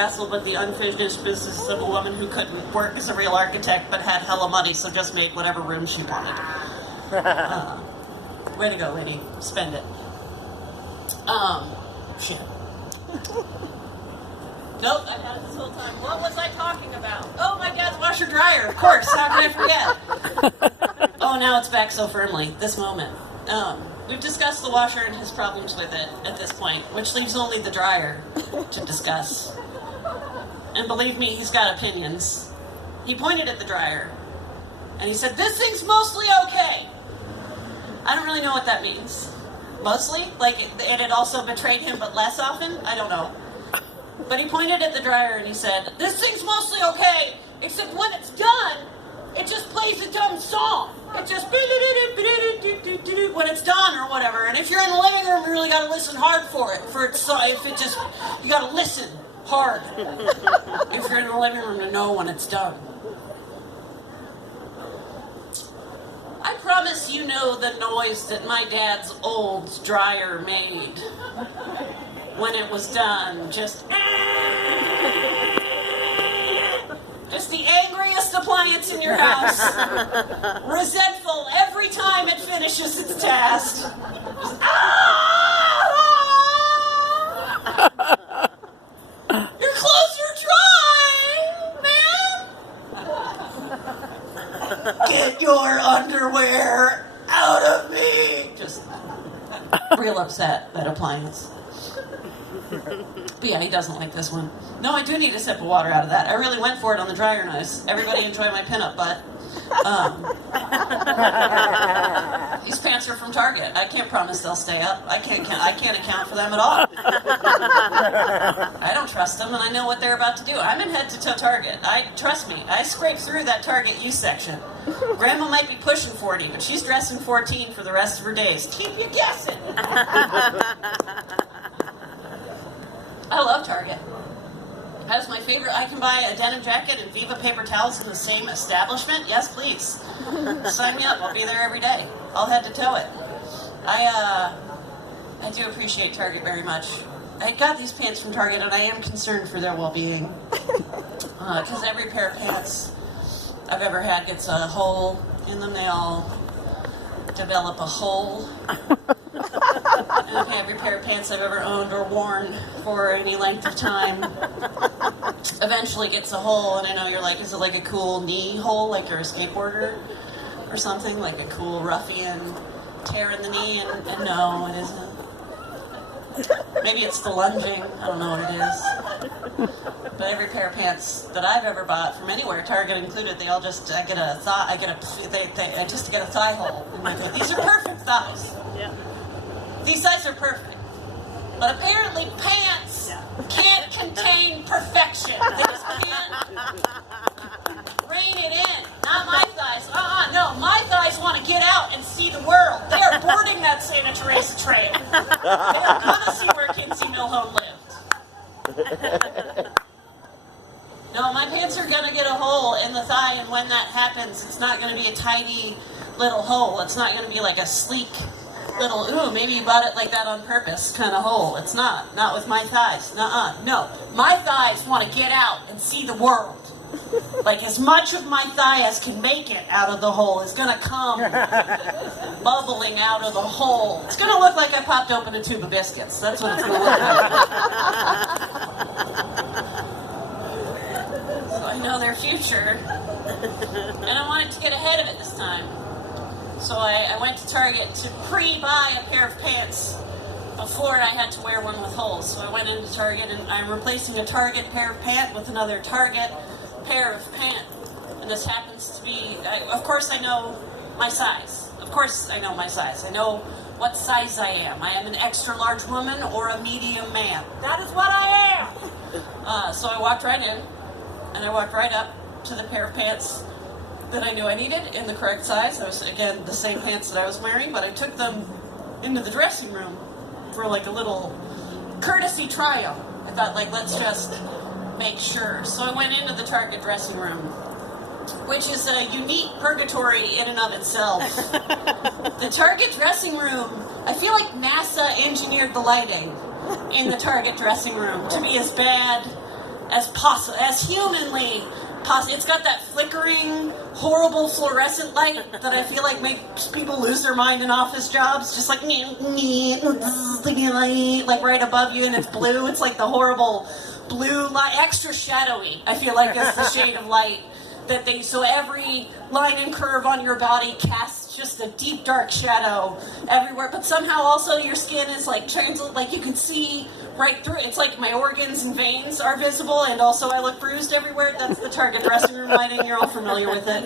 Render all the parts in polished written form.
castle, but the unfinished business of a woman who couldn't work as a real architect but had hella money, so just made whatever room she wanted. Way to go, lady. Spend it. Shit. Nope, I've had it this whole time. What was I talking about? Oh, my dad's washer dryer, of course. How could I forget? Oh, now it's back so firmly. This moment. We've discussed the washer and his problems with it at this point, which leaves only the dryer to discuss. And believe me, he's got opinions. He pointed at the dryer, and he said, "This thing's mostly okay." I don't really know what that means. Mostly? Like it had also betrayed him, but less often? I don't know. But he pointed at the dryer and he said, "This thing's mostly okay, except when it's done, it just plays a dumb song. It just when it's done or whatever. And if you're in the living room, you really got to listen hard for it. You got to listen hard if you're in the living room to know when it's done." I promise you know the noise that my dad's old dryer made when it was done. Just the angriest appliance in your house. Resentful every time it finishes its task. Just, your clothes are dry, man! Get your underwear out of me! Just real upset, that appliance. But yeah, he doesn't like this one. No, I do need a sip of water out of that. I really went for it on the dryer nice. Everybody enjoy my pinup butt. These pants are from Target. I can't promise they'll stay up. I can't account for them at all. I don't trust them, and I know what they're about to do. I'm in head-to-toe Target. Trust me, I scraped through that Target youth section. Grandma might be pushing 40, but she's dressing 14 for the rest of her days. Keep you guessing. I love Target. That's my favorite. I can buy a denim jacket and Viva paper towels in the same establishment. Yes, please. Sign me up. I'll be there every day. I'll head to toe it. I do appreciate Target very much. I got these pants from Target, and I am concerned for their well-being. Because every pair of pants I've ever had gets a hole in them. They all develop a hole. And every pair of pants I've ever owned or worn for any length of time eventually gets a hole, and I know you're like, is it like a cool knee hole, like you're a skateboarder or something, like a cool ruffian tear in the knee, and no, it isn't. Maybe it's the lunging, I don't know what it is. But every pair of pants that I've ever bought from anywhere, Target included, I just get a thigh hole in my feet. These are perfect thighs. Yeah. These thighs are perfect. But apparently pants can't contain perfection. They just can't rein it in. Not my thighs. No, my thighs want to get out and see the world. They are boarding that Santa Teresa train. They are going to see where Kinsey Millhone lived. No, my pants are going to get a hole in the thigh, and when that happens, it's not going to be a tidy little hole. It's not going to be like a sleek little, ooh, maybe you bought it like that on purpose kind of hole. It's not. Not with my thighs. Nuh-uh. No. My thighs want to get out and see the world. Like as much of my thigh as can make it out of the hole is going to come bubbling out of the hole. It's going to look like I popped open a tube of biscuits. That's what it's going to look like. So I know their future. And I wanted to get ahead of it this time. So I went to Target to pre-buy a pair of pants before I had to wear one with holes. So I went into Target, and I'm replacing a Target pair of pants with another Target pair of pants. And this happens to be, of course I know my size. Of course I know my size. I know what size I am. I am an extra large woman or a medium man. That is what I am! So I walked right in, and I walked right up to the pair of pants that I knew I needed in the correct size. It was, again, the same pants that I was wearing, but I took them into the dressing room for like a little courtesy try-on. I thought, like, let's just make sure. So I went into the Target dressing room, which is a unique purgatory in and of itself. The Target dressing room, I feel like NASA engineered the lighting in the Target dressing room to be as bad as humanly possible. It's got that flickering, horrible fluorescent light that I feel like makes people lose their mind in office jobs. Just like like right above you, and it's blue. It's like the horrible blue light, extra shadowy. I feel like is the shade of light that they. So every line and curve on your body casts just a deep dark shadow everywhere. But somehow also your skin is like translucent, like you can see right through it. It's like my organs and veins are visible, and also I look bruised everywhere. That's the Target dressing room lighting. You're all familiar with it.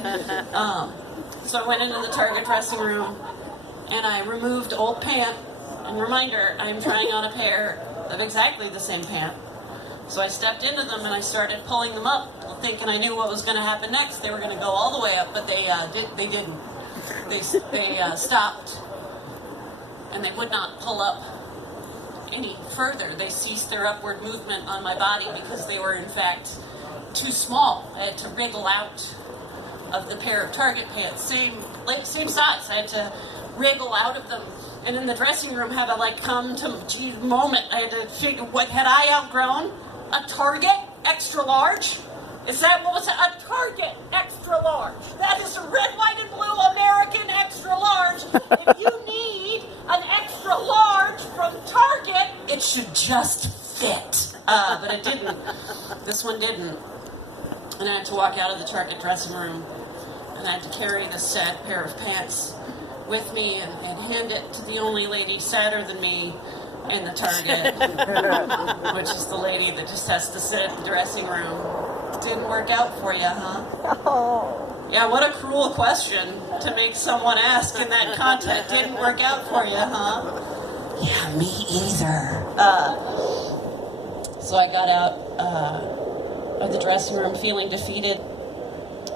So I went into the Target dressing room, and I removed old pant. And reminder, I'm trying on a pair of exactly the same pant. So I stepped into them and I started pulling them up, thinking I knew what was going to happen next. They were going to go all the way up, but they didn't. They stopped, and they would not pull up any further. They ceased their upward movement on my body because they were in fact too small. I had to wriggle out of the pair of Target pants, same size. I had to wriggle out of them, and in the dressing room had to like come to moment. I had to figure, what had I outgrown? A Target extra large? Is that what was it? A Target extra large. That is a red, white, and blue American extra large. If you need an extra large from Target, it should just fit. But it didn't. This one didn't. And I had to walk out of the Target dressing room, and I had to carry this sad pair of pants with me and hand it to the only lady sadder than me in the Target, which is the lady that just has to sit at the dressing room. Didn't work out for you, huh? Oh. Yeah, what a cruel question to make someone ask in that context. Didn't work out for you, huh? Yeah, me either. So I got out of the dressing room feeling defeated,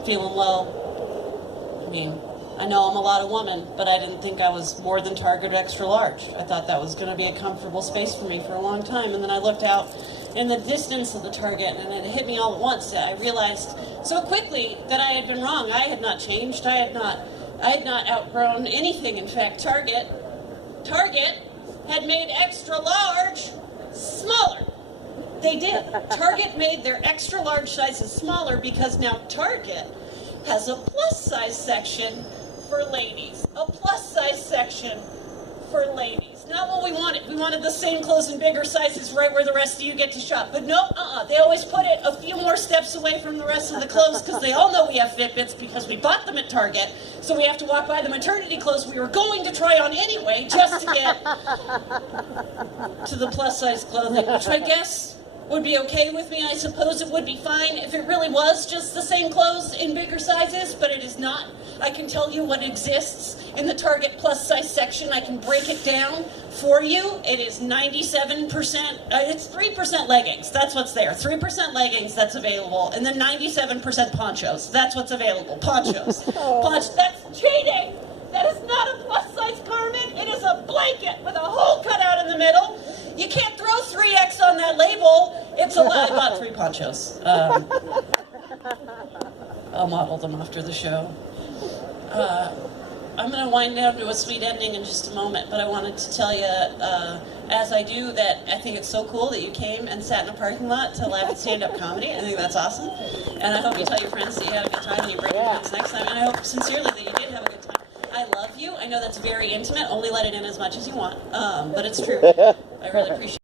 feeling low. I mean, I know I'm a lot of woman, but I didn't think I was more than Target extra large. I thought that was going to be a comfortable space for me for a long time, and then I looked out in the distance of the Target, and it hit me all at once. I realized so quickly that I had been wrong. I had not changed. I had not outgrown anything. In fact, Target had made extra large smaller. They did. Target made their extra large sizes smaller because now Target has a plus size section for ladies. A plus size section for ladies. Not what we wanted. We wanted the same clothes in bigger sizes right where the rest of you get to shop. But no, they always put it a few more steps away from the rest of the clothes because they all know we have Fitbits because we bought them at Target. So we have to walk by the maternity clothes we were going to try on anyway just to get to the plus size clothing, which I guess would be okay with me. I suppose it would be fine if it really was just the same clothes in bigger sizes, but it is not. I can tell you what exists in the Target plus size section. I can break it down for you. It is 97%, it's 3% leggings. That's what's there. 3% leggings, that's available. And then 97% ponchos. That's what's available. Ponchos. That's cheating. That is not a plus size garment. It is a blanket with a hole cut out in the middle. You can't throw 3X on that label. It's a lie. I bought 3 ponchos. I'll model them after the show. I'm going to wind down to a sweet ending in just a moment, but I wanted to tell you, as I do, that I think it's so cool that you came and sat in a parking lot to laugh at stand-up comedy. I think that's awesome. And I hope you tell your friends that you had a good time and you bring your friends next time. And I hope sincerely that you did have a good time. I love you. I know that's very intimate. Only let it in as much as you want. But it's true. I really appreciate it.